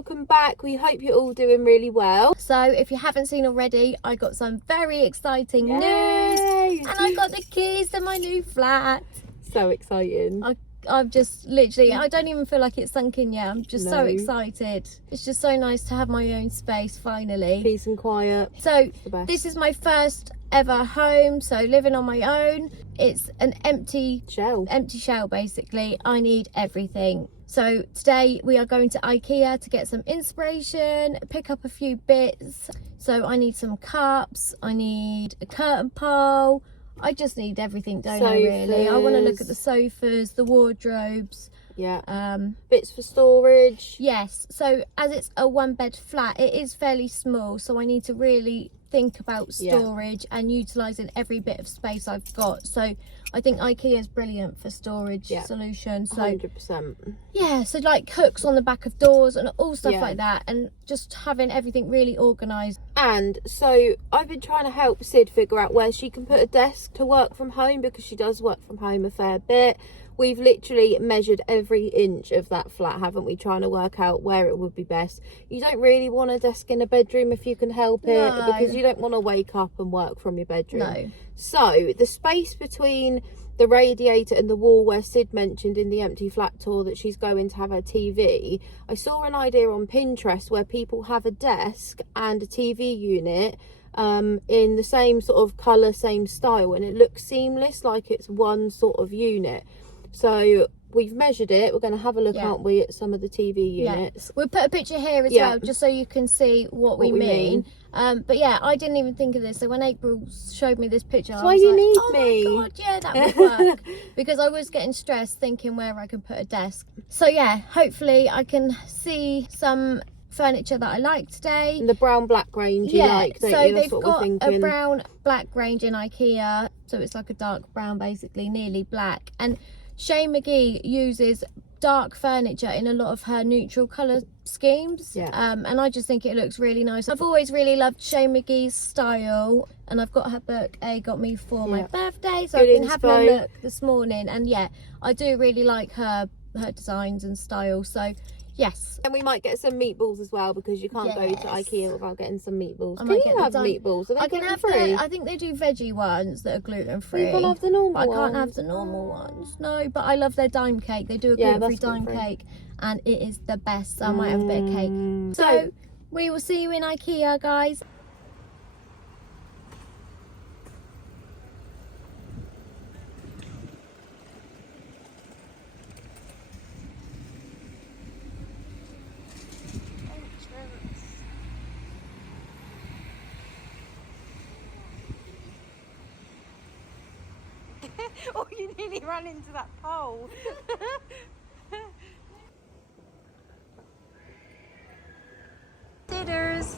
welcome back. We hope you're all doing really well. So if you haven't seen already, I got some very exciting Yay! news, and I got the keys to my new flat. So exciting. I've just literally, I don't even feel like it's sunk in yet. I'm just so No. excited. It's just so nice to have my own space finally. Peace and quiet. So The best. this is my first ever home, so living on my own. It's an empty shell basically. I need everything. So today we are going to IKEA to get some inspiration, pick up a few bits. So I need some cups, I need a curtain pole. I just need everything, don't I, really? I want to look at the sofas, the wardrobes. Yeah. Bits for storage. Yes. So as it's a one bed flat, it is fairly small. So I need to really think about storage and utilising every bit of space I've got. So I think IKEA is brilliant for storage solutions. So 100%. yeah, so like hooks on the back of doors and all stuff like that, and just having everything really organised. And so I've been trying to help Syd figure out where she can put a desk to work from home, because she does work from home a fair bit. We've literally measured every inch of that flat, haven't we, trying to work out where it would be best. You don't really want a desk in a bedroom if you can help it, because you don't want to wake up and work from your bedroom. No. So the space between the radiator and the wall, where Syd mentioned in the empty flat tour that she's going to have her TV, I saw an idea on Pinterest where people have a desk and a TV unit in the same sort of colour, same style, and it looks seamless, like it's one sort of unit. So we've measured it. We're going to have a look, aren't we, at some of the TV units. We'll put a picture here as well, just so you can see what we mean. But yeah, I didn't even think of this. So when April showed me this picture, I was like, oh my god, yeah, that would work. Because I was getting stressed thinking where I can put a desk. So yeah, hopefully I can see some furniture that I like today. And the brown black range you like, don't so you? That's they've what got we're thinking. a brown black range in IKEA. So it's like a dark brown, basically, nearly black. And Shane McGee uses dark furniture in a lot of her neutral colour schemes, and I just think it looks really nice. I've always really loved Shane McGee's style, and I've got her book A Got Me for my birthday, so I've been having a look this morning, and yeah, I do really like her designs and style. So yes. And we might get some meatballs as well, because you can't go to IKEA without getting some meatballs. Can you have meatballs? Are they gluten-free? I think they do veggie ones that are gluten-free. You can't have the normal ones. I can't have the normal ones. No, but I love their dime cake. They do a gluten-free dime cake, and it is the best. So I might have a bit of cake. So we will see you in IKEA, guys. Oh, you nearly ran into that pole. Sitters.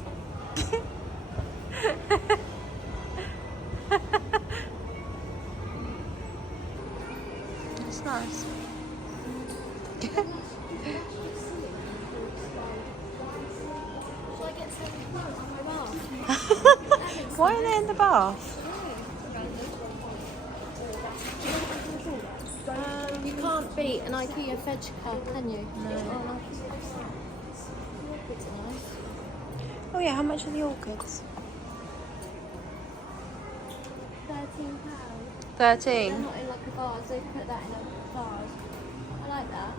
That's nice. Why are they in the bath? You can't beat an IKEA veg cup, can you? No. Oh yeah, how much are the orchids? £13. 13. They're not in like a vase, they put that in a vase. I like that.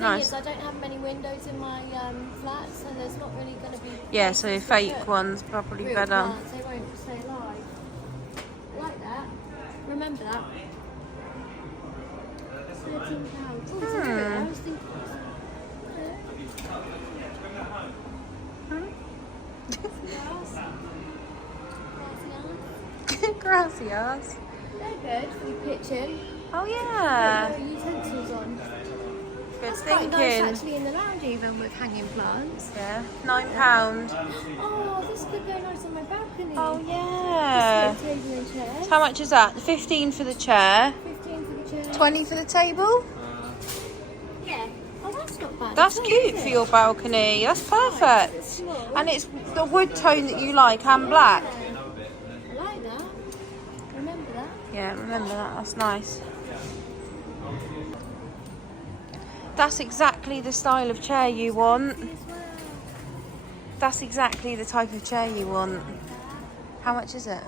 Nice. Thing is, I don't have many windows in my flats, and there's not really going to be... Yeah, so fake ones probably real better. Plants. They won't stay alive. I like that. Remember that. £13. Oh, it's a little bit. I was thinking... Gracias. They're good for the kitchen. Oh yeah. Put your utensils on. Good That's thinking. quite nice actually in the lounge, even with hanging plants. Yeah. £9. Oh, this could go nice on my balcony. Oh yeah. This table and chairs. How much is that? 15 for the chair. 15 for the chair. 20 for the table. Yeah. Oh, that's not bad. That's cute for your balcony. That's perfect. And it's the wood tone that you like and black. I like that. Remember that? Yeah, remember that. That's nice. That's exactly the style of chair you want. As well. That's exactly the type of chair you want. How much is it?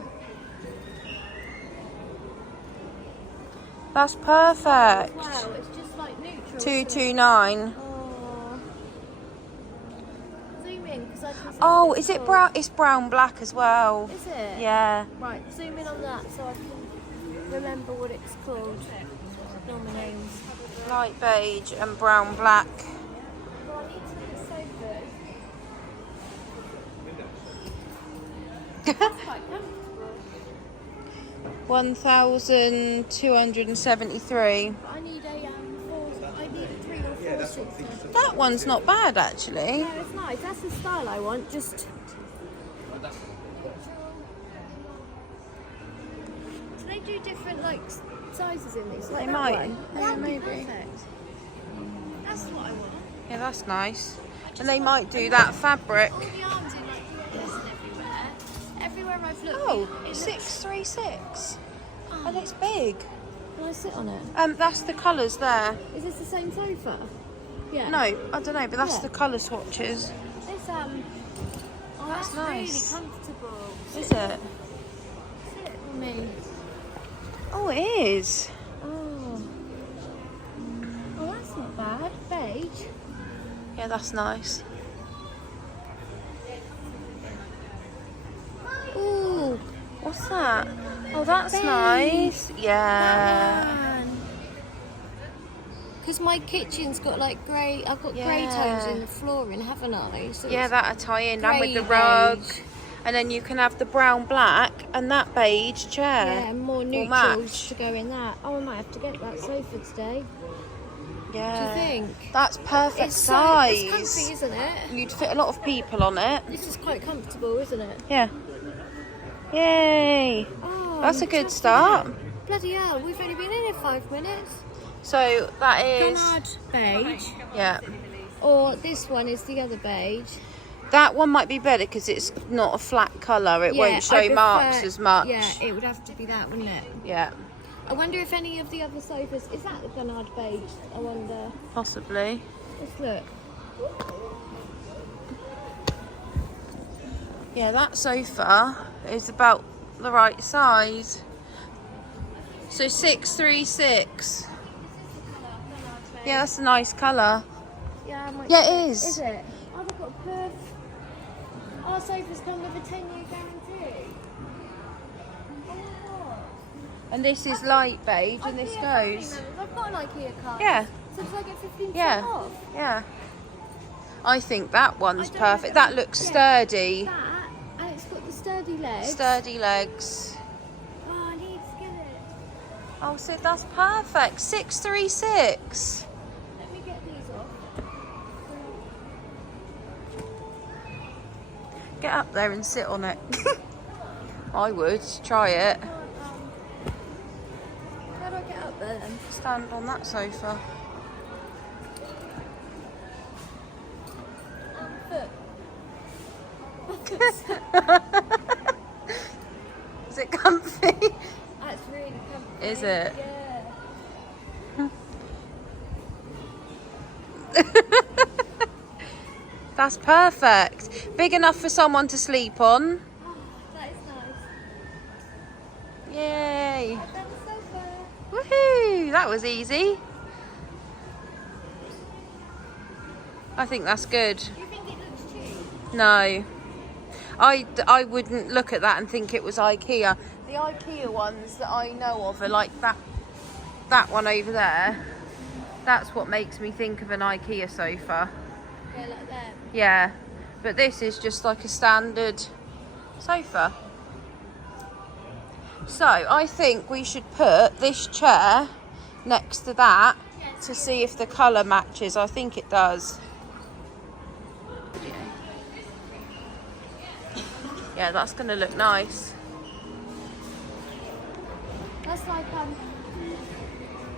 That's perfect. Wow, it's just like neutral. 229. Oh. Zoom in, because I can see. Oh, what is it's it called. brown? It's brown black as well. Is it? Yeah. Right, zoom in on that so I can remember what it's called. Normal names. Light beige and brown black. Well, I need to look at sofas. That's quite comfortable. 1,273. But I need a 3 or 4 seater. That one's not bad actually. Yeah, it's nice. That's the style I want. Just. Do they do different like sizes in these? Like They that might. one? Yeah, That'd be maybe. perfect. That's what I want. Yeah, that's nice. And they might do that fabric. All the arms in like US and everywhere. Everywhere I've looked. Oh, it looks- 636. And it's big. Can I sit on it? That's the colours there. Is this the same sofa? Yeah. No, I don't know, but that's Yeah. the colour swatches. This Oh, that's nice. really comfortable. Is it? Sit with me. Oh, it is. Oh. Oh, that's not bad. Beige. Yeah, that's nice. Ooh. What's that? Oh, that's Beige. nice. Yeah. Because my kitchen's got like grey. I've got grey Yeah. tones in the flooring, haven't I? So Yeah, it's that'll tie in. And with the grey rug. beige. And then you can have the brown black and that beige chair. Yeah, and more Will neutrals match. to go in that. Oh, I might have to get that sofa today. Yeah. Do you think? That's perfect It's size. comfy, isn't it? You'd fit a lot of people on it. This is quite comfortable, isn't it? Yeah. Yay. Oh, That's a I'm good chuffed start. with it. Bloody hell, we've only been in here 5 minutes. So that is. Granard beige. Yeah. Or this one is the other beige. That one might be better because it's not a flat colour. It Yeah, won't I show prefer- marks as much. Yeah, it would have to be that, wouldn't it? Yeah, I wonder if any of the other sofas... Is that the Granard beige? I wonder. possibly. Let's look. Yeah, that sofa is about the right size. So 636. Yeah, that's a nice colour. Yeah, I might Yeah, get it is. Is it? Oh, they've got a perf. Our sofas come with a 10-year guarantee. Oh. And this is light beige and this IKEA goes. family members. I've got an IKEA card. Yeah, So does I get 15% Yeah. off? yeah. I think that one's I don't perfect. know. That looks Yeah. sturdy. That, and it's got the sturdy legs. Sturdy legs. Oh, I need to get it. Oh, so that's perfect. 636. Let me get these off. Get up there and sit on it. I would try it. How do I get up there then? Stand on that sofa. Is it comfy? That's really comfy. Is it? Yeah. That's perfect. Big enough for someone to sleep on. Oh, that is nice. Yay. I've done the sofa. Woohoo! That was easy. I think that's good. Do you think it looks cheap? No. I wouldn't look at that and think it was IKEA. The IKEA ones that I know of are like that one over there. That's what makes me think of an IKEA sofa. Yeah, like that. Yeah. But this is just like a standard sofa. So I think we should put this chair next to that to see if the colour matches. I think it does. Yeah, that's going to look nice. That's like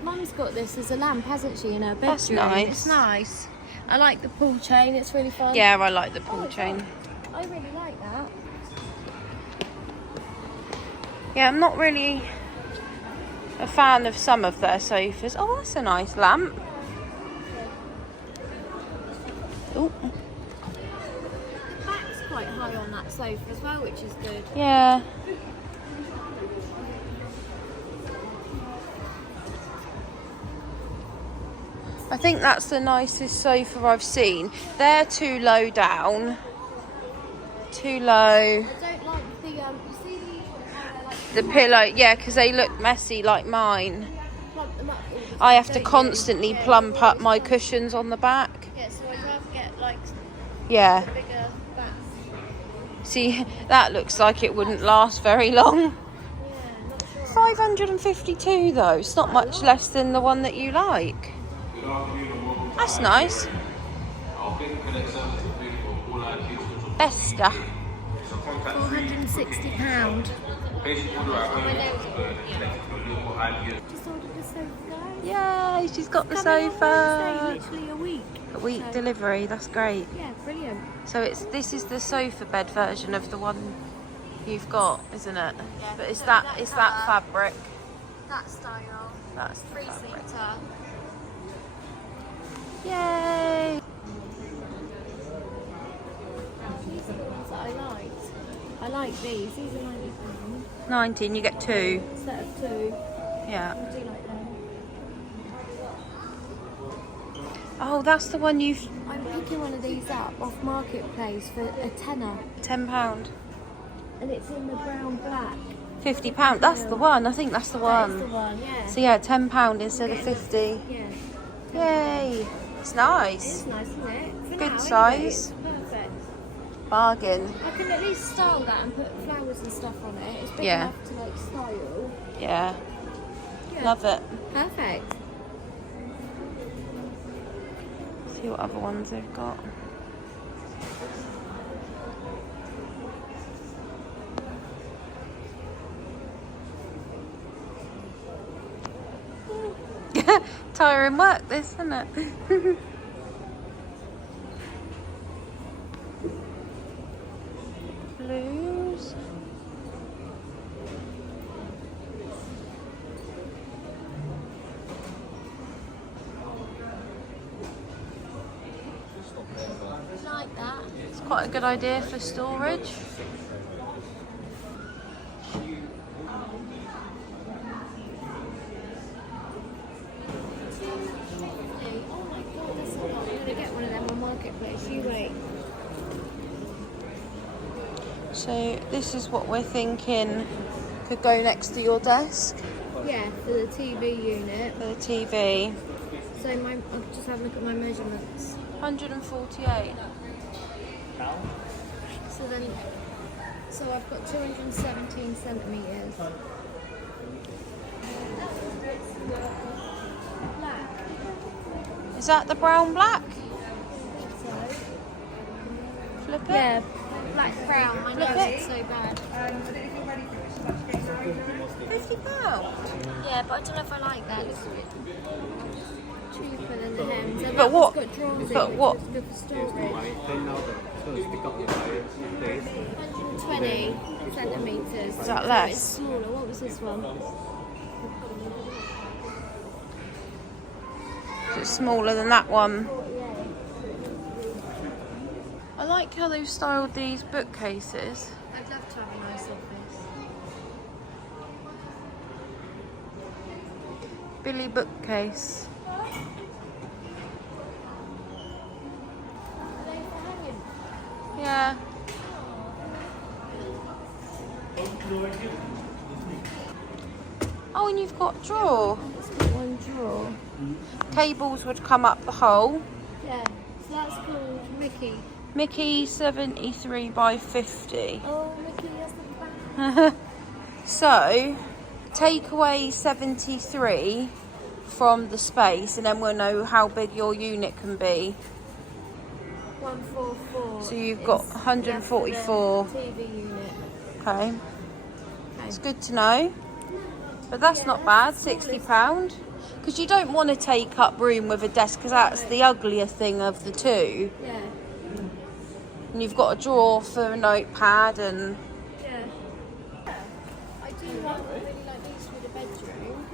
Mum's got this as a lamp, hasn't she, in her bedroom? That's nice. It's nice. I like the pull chain. It's really fun. Yeah, I like the pull Oh, chain. I really like that. Yeah, I'm not really a fan of some of their sofas. Oh, that's a nice lamp. Oh, Back sofa as well, which is good. Yeah. I think that's the nicest sofa I've seen. They're too low down. Too low. I don't like the, you see The pillow, yeah, because they look messy like mine. plump them up all the time, I have to don't you? constantly Yeah, plump up my always cushions on the back. Yeah, so I'd rather get like Yeah. the bigger backs. See, that looks like it wouldn't last very long. Yeah, not sure. 552 though. It's not much less than the one that you like. That's nice. Besta. £460. Just ordered the sofa, guys. Yay, she's got the Coming on sofa. Wednesday, literally a week. A week So, delivery, that's great. Yeah, brilliant. So this is the sofa bed version of the one you've got, isn't it? Yeah. But it's So that that it's that colour. fabric. That style. That's the fabric. Three-seater. Yay! These are the ones that I liked. I like these. These are £90. 19, you get two. Set of two. Yeah. I do like them. Oh, that's the one you've I'm picking one of these up off Marketplace for a tenner. £10. And it's in the brown black. £50. That's the one. I think that's the That is the one. one, yeah. So yeah, £10 instead of 50. Yeah. Yay! It's It's nice. nice, isn't it? For Good now, size. Anyway, it's perfect. Bargain. I can at least style that and put flowers and stuff on it. It's big Yeah. enough to like style. Yeah. Yeah. Love it. Perfect. See what other ones they've got. Tiring work, this, isn't it? Blues. Like that. It's quite a good idea for storage. Oh my god, that's a lot. I'm gonna get one of them on Marketplace. You wait. So this is what we're thinking could go next to your desk Yeah, for the TV unit. for the TV. So I'll just have a look at my measurements. 148. So I've got 217 centimetres. Black. Is that the brown black? Flip it. Yeah, black brown. I know Flip it. it's so bad. £50. Yeah, but I don't know if I like that. It's cheaper than the hems. And But that what- one's got drawers in, but which what- is good for storage. 120 centimetres. Is that So less? It's smaller. What was this one? It's smaller than that one. I like how they've styled these bookcases. I'd love to have a nice office. Billy bookcase. Are they for hanging? Yeah. Oh, and you've got a drawer. It's got one drawer. Cables would come up the hole. Yeah, so that's called Mickey. Mickey 73 by 50. Oh, Mickey has the back. So, take away 73 from the space and then we'll know how big your unit can be. 144. So you've got is 144. left for the TV unit. Okay. It's good to know. But that's not bad, £60. Because you don't want to take up room with a desk because that's the uglier thing of the two. Yeah, And you've got a drawer for a notepad and yeah. I do really like these for the bedroom.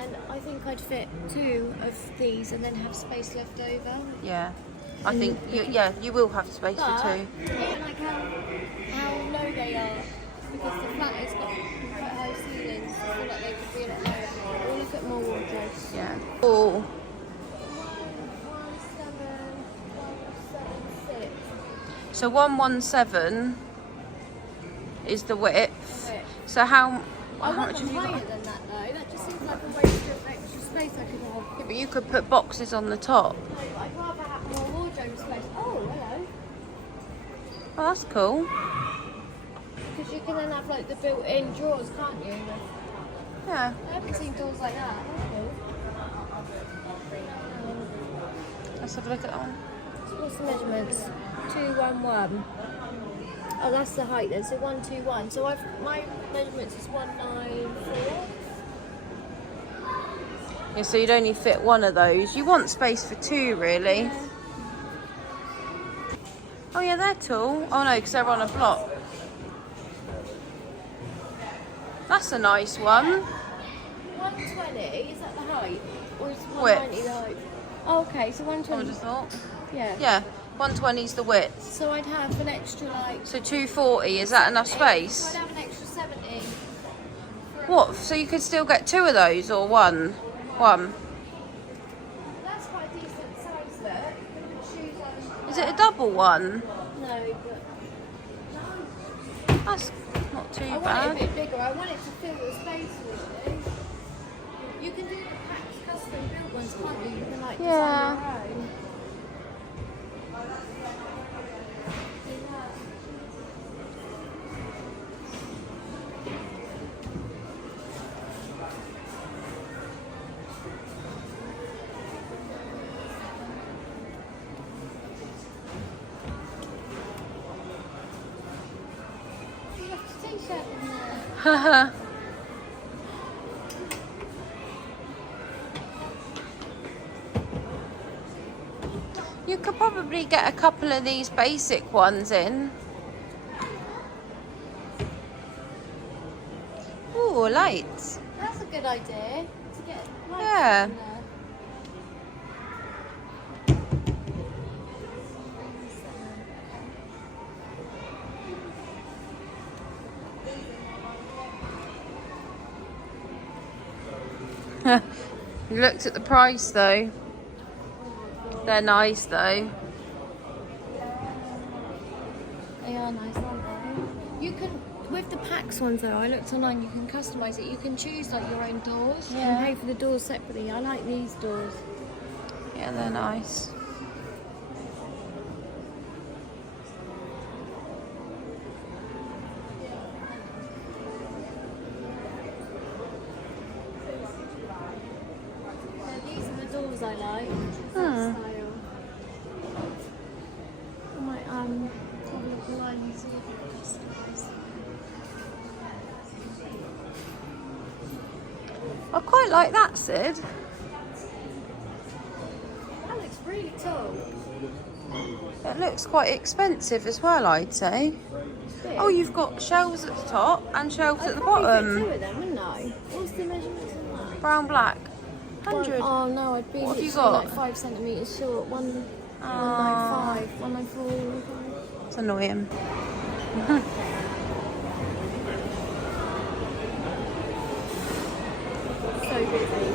And I think I'd fit 2 of these and then have space left over. yeah. I think you will have space for two. Yeah, like how low they are, because the flat has got quite high ceilings. I feel like they could be a lot lower. We'll look at more wardrobes. Yeah. Oh. 117, 176. So 117 is the width. Okay. So how I want much them have you higher got? than that though. That just seems like a waste of extra space I could have. Yeah, but you could put boxes on the top. No, I'd rather have more wardrobe space. Oh, hello. Oh, that's cool. Because you can then have like the built-in drawers, can't you? Yeah. I haven't seen doors like that. Let's have a look at that one. So what's the measurements? 211. Oh, that's the height then. So 121. So my measurements is 194. Yeah, so you'd only fit one of those. You want space for two, really. Yeah. Oh yeah, they're tall. Oh no, because they're on a block. That's a nice one. 120. Is that the height? Or is 190 Width. the height? Oh, okay, so I would 120. have thought. Yeah. Yeah, 120 is the width. So I'd have an extra like. So 240, is that enough So space? I'd have an extra 70. What? So you could still get two of those or one? One. That's quite a decent size there. Shoes on. Is it a double one? No, That's not too I want it a bad. bit bigger. I want it to fill the space really. You can do the packs custom built ones, can't you? You can like Yeah. design your own. You have a t-shirt in there. Haha. You could probably get a couple of these basic ones in. Ooh, lights. That's a good idea to get lights Yeah. in there. You looked at the price though. They're nice though. They are nice, aren't they? You can, with the Pax ones though, I looked online, you can customise it. You can choose like your own doors. You Yeah. can pay for the doors separately. I like these doors. Yeah, they're nice. So these are the doors I like. Hmm. Style. I might have a look online and see if I can customise. I quite like that, Sid. That looks really tall. It looks quite expensive as well, I'd say. Big. Oh, you've got shelves at the top and shelves I'd at the probably fit bottom. two of them, wouldn't I? What's the measurements on that? Brown, black. 100. Oh no, I'd be What have you literally got? like 5 centimetres short. 195, 194, 195. It's annoying. So busy.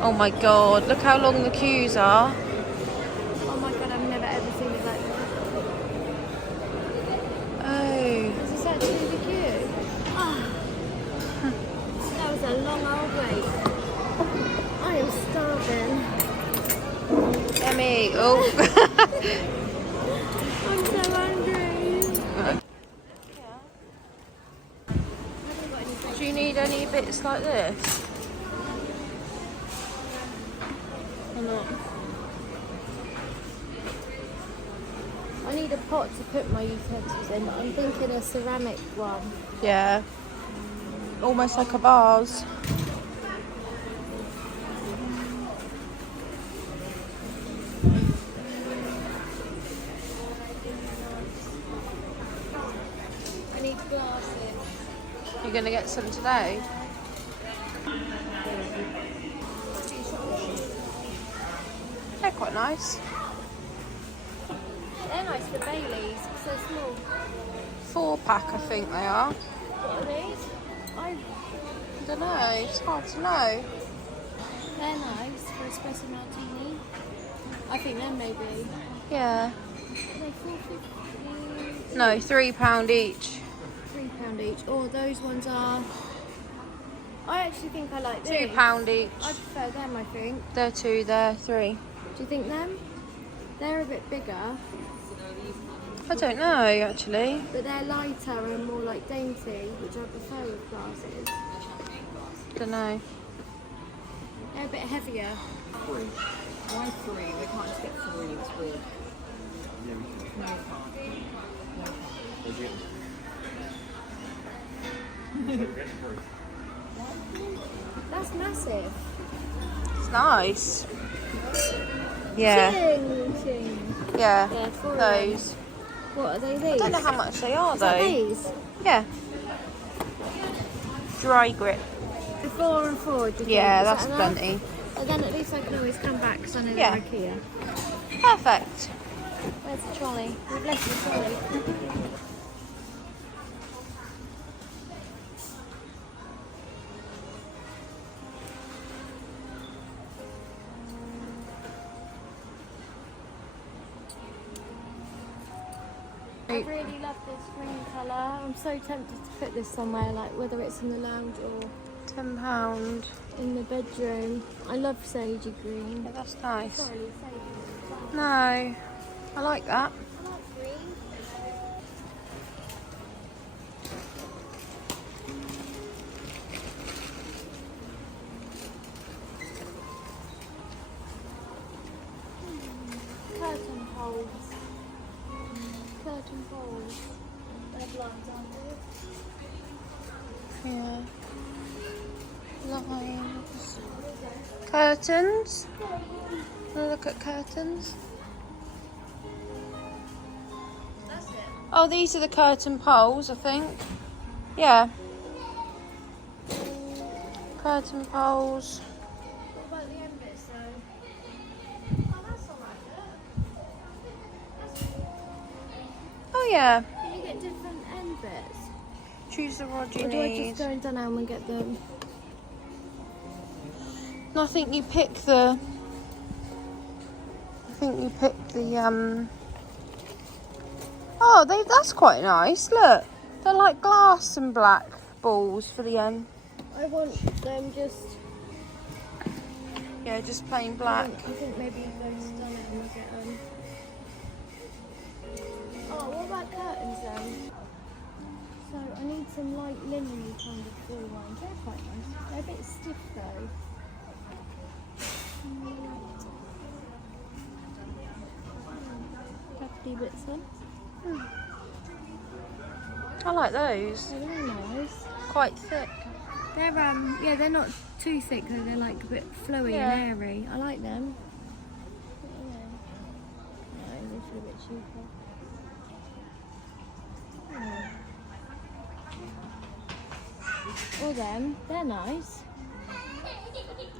Oh my god, look how long the queues are. Oh my god, I've never ever seen it like that. Oh. Is this actually the queue? Ah. That was a long old wait. I am starving. Emmy, oh. I'm so hungry. Do you need any bits like this? Or not? I need a pot to put my utensils in, but I'm thinking a ceramic one. Yeah. Almost like a vase. I need glasses. You're going to get some today? They're quite nice. They're nice, the Baileys, because they're small. 4-pack, I think they are. What are these? I don't know. It's hard to know. They're nice for espresso martini. I think them maybe. Yeah. Are they £4.50? No, £3 each. £3 each. Or those ones are. I actually think I like these. £2 each. I prefer them, I think. They're 2, they're 3. Do you think them? They're a bit bigger, I don't know actually. but they're lighter and more like dainty, which I prefer with glasses. Don't know. They're a bit heavier. 3. Why 3? They can't just get 3. It's weird. No, we can't. That's massive. It's nice. Yeah. Ching, ching. Yeah. Yeah, 4 of them. Those. What are they? These? I don't know how much they are Is that though. these? Yeah. Dry grip. The 4 and 4. Do you Yeah, think? that's Is that enough? plenty. But then at least I can always come back because I know Yeah. they're IKEA. Perfect. Where's the trolley? We've left the trolley. I really love this green colour. I'm so tempted to put this somewhere, like whether it's in the lounge or £10. in the bedroom. I love sagey green. Yeah, that's nice. Sorry, sagey. No, I like that. I like green. Curtain holes. Curtain holes. They're blinds, aren't they? Yeah. Lines. Curtains. Wanna look at curtains? That's it. Oh, these are the curtain poles, I think. Yeah. Curtain poles. What about the end bits though? Oh, that's alright. Oh yeah. Can you get different end bits? Choose the rod you Or do I need. just go in Dunelm and get them? No, I think you pick the. Oh, that's quite nice. Look, they're like glass and black balls for the end. I want them just. Yeah, just plain black. I think maybe go to Dunelm and get them. Oh, what about curtains then? So I need some light linen kind of full ones. They're quite nice. They're a bit stiff though. Puffy bits then. I like those. Oh, they're nice. Quite thick. They're yeah, they're not too thick though. They're like a bit flowy Yeah. and airy. I like them. No, these are a bit cheaper. Or them. They're nice.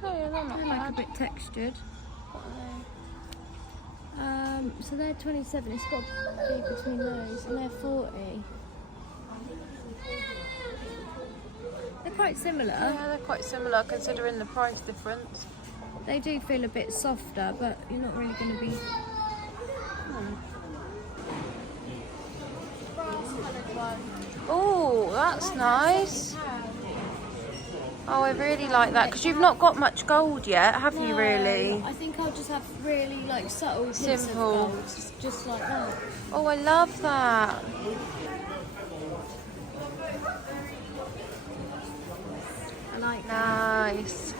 Oh yeah, they're not They're like a bad. bit textured. So they're 27. It's got to be between those, and they're 40. They're quite similar. Yeah, they're quite similar considering the price difference. They do feel a bit softer, but you're not really going to be. Oh, that's nice. Oh, I really like that because you've not got much gold yet, have you? Really? I think I'll just have really like subtle hints Simple. of gold, just like that. Oh, I love that. I like that. Nice.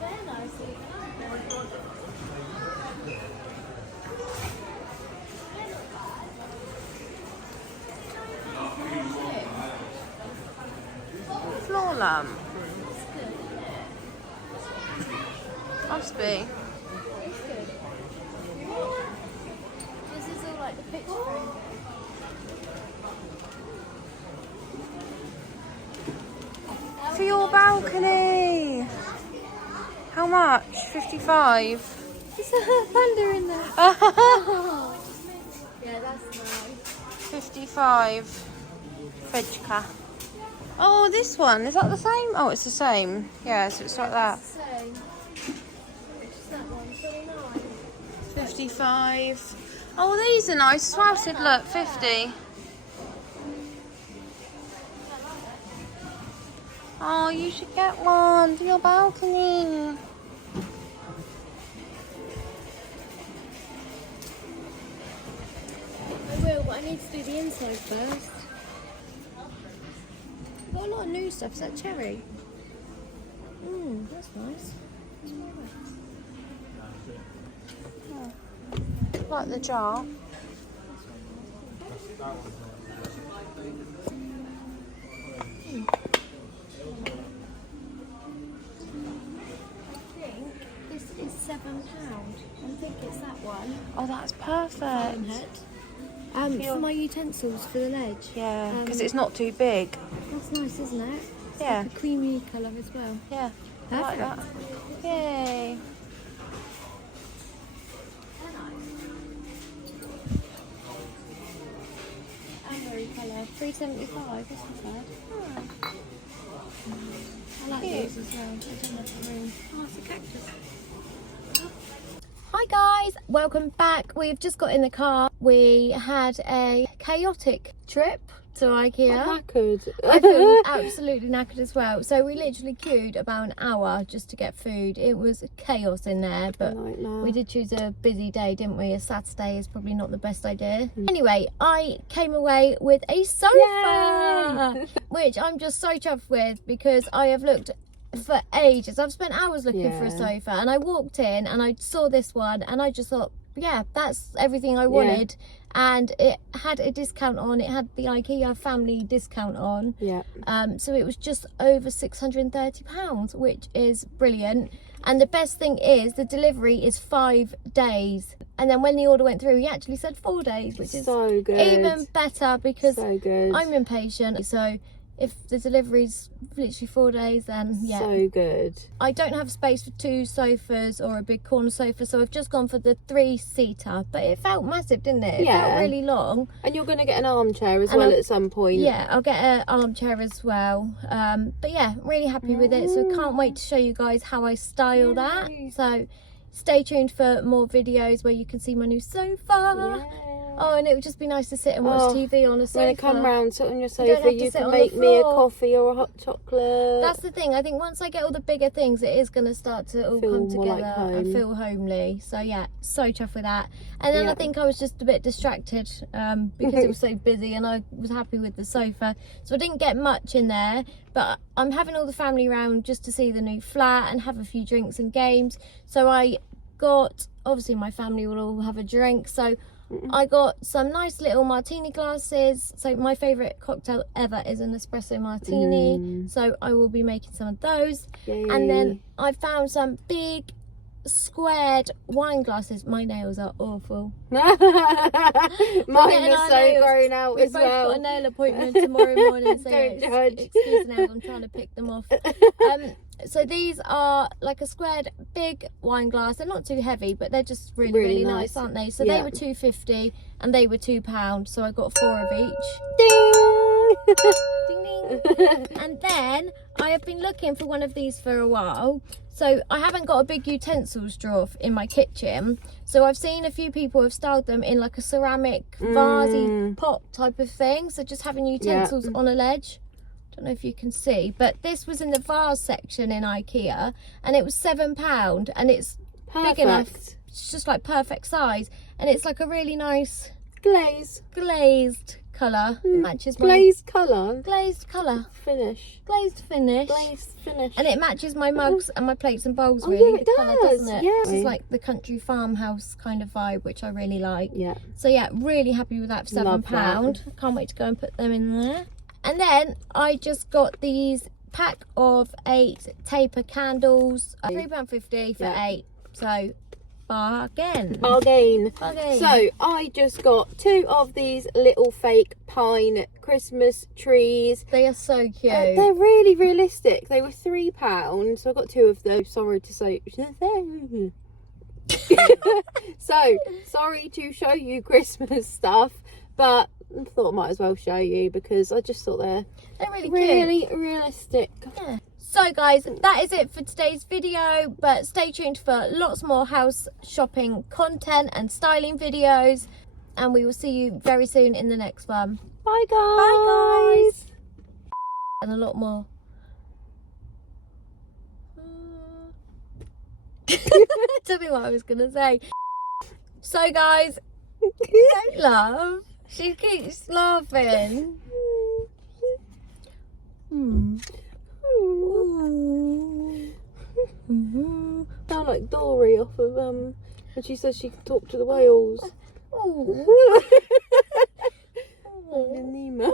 They're nice. Floor lamp. Must be. This is all like the picture frame. For your your balcony. How much? 55. There's a thunder in there. Oh. Yeah, that's nice. 55. Fredka. Oh, this one. Is that the same? Oh, it's the same. Yeah, so it's like that. Same. Which is that one? 29. 55. Oh, these are nice. Swatted, look, 50. Oh, you should get one for your balcony. I will, but I need to do the inside first. Got a lot of new stuff. Is that cherry? That's nice. Like the jar. This is £7. I think it's that one. Oh, that's perfect. For my utensils for the ledge. Yeah, because it's not too big. That's nice, isn't it? It's Yeah. like a creamy colour as well. Yeah, I like that. Yay. Amber colour, £3.75. That's not bad. I like Cute. those as well. I don't have the room. Oh, it's a cactus. Hi guys, welcome back. We've just got in the car. We had a chaotic trip to IKEA. I'm knackered. I feel absolutely knackered as well. So we literally queued about an hour just to get food. It was chaos in there, but Nightmare. we did choose a busy day, didn't we? A Saturday is probably not the best idea. Anyway, I came away with a sofa, which I'm just so chuffed with because I have looked for ages. I've spent hours looking for a sofa, and I walked in and I saw this one and I just thought, yeah, that's everything I wanted. And it had a discount on. It had the IKEA family discount on. Yeah. So it was just over £630, which is brilliant. And the best thing is the delivery is 5 days. And then when the order went through, he actually said 4 days, which is so good. even better because So good. I'm impatient. So if the delivery's literally 4 days, then yeah. So good. I don't have space for 2 sofas or a big corner sofa, so I've just gone for the 3-seater. But it felt massive, didn't it? It felt really long. And you're going to get an armchair as well at some point. Yeah, I'll get an armchair as well. But yeah, really happy with it. So can't wait to show you guys how I style that. So stay tuned for more videos where you can see my new sofa. Oh, and it would just be nice to sit and watch TV on a sofa. When I come round, sit on your don't sofa, have to you sit can on the make me a floor. coffee or a hot chocolate. That's the thing. I think once I get all the bigger things, it is going to start to all Feel come more like together home. and feel homely. So yeah, so chuffed with that. And then I think I was just a bit distracted because it was so busy, and I was happy with the sofa. So I didn't get much in there, but I'm having all the family round just to see the new flat and have a few drinks and games. So I got, obviously my family will all have a drink. So I got some nice little martini glasses. So my favourite cocktail ever is an espresso martini. So I will be making some of those. Yay. And then I found some big squared wine glasses. My nails are awful. Mine are getting our so nails. grown out We've as both well. got a nail appointment tomorrow morning. So Don't yeah, judge. excuse the nails, I'm trying to pick them off. So these are like a squared big wine glass. They're not too heavy, but they're just really nice, aren't they? So they were £2.50 and they were £2. So I got 4 of each. Ding ding. And then I have been looking for one of these for a while. So I haven't got a big utensils drawer in my kitchen. So I've seen a few people have styled them in like a ceramic vasey pot type of thing. So just having utensils on a ledge. Don't know if you can see, but this was in the vase section in IKEA and it was £7 and it's big enough. It's just like perfect size and it's like a really nice glazed colour. Matches my Glazed colour. glazed colour. Finish. Glazed finish. Glazed finish. And it matches my mugs and my plates and bowls Oh, really. yeah, it the colour, does, doesn't it? yeah. This is like the country farmhouse kind of vibe, which I really like. Yeah. So yeah, really happy with that for Love £7. Can't wait to go and put them in there. And then I just got these pack of 8 taper candles, £3.50 for 8. So bargain. Bargain. Bargain. So I just got 2 of these little fake pine Christmas trees. They are so cute. They're really realistic. They were £3, so I got 2 of those. Sorry to say. So sorry to show you Christmas stuff, but I thought I might as well show you because I just thought they're really cute. realistic. Yeah. So guys, that is it for today's video, but stay tuned for lots more house shopping content and styling videos, and we will see you very soon in the next one. Bye guys. Bye guys. And a lot more. Tell me what I was gonna say. So guys, don't laugh. She keeps laughing. Sound like Dory off of when she says she can talk to the whales. Nemo.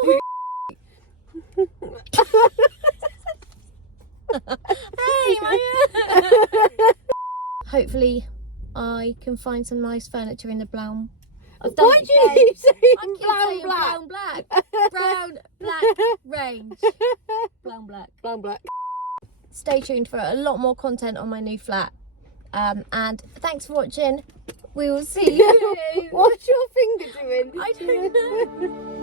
Hey, my Hopefully I can find some nice furniture in the brown. Why do you keep saying I keep brown saying black? brown black. Brown black range. Brown black. Brown black. Stay tuned for a lot more content on my new flat. And thanks for watching. We will see you. What's your finger doing? I don't know.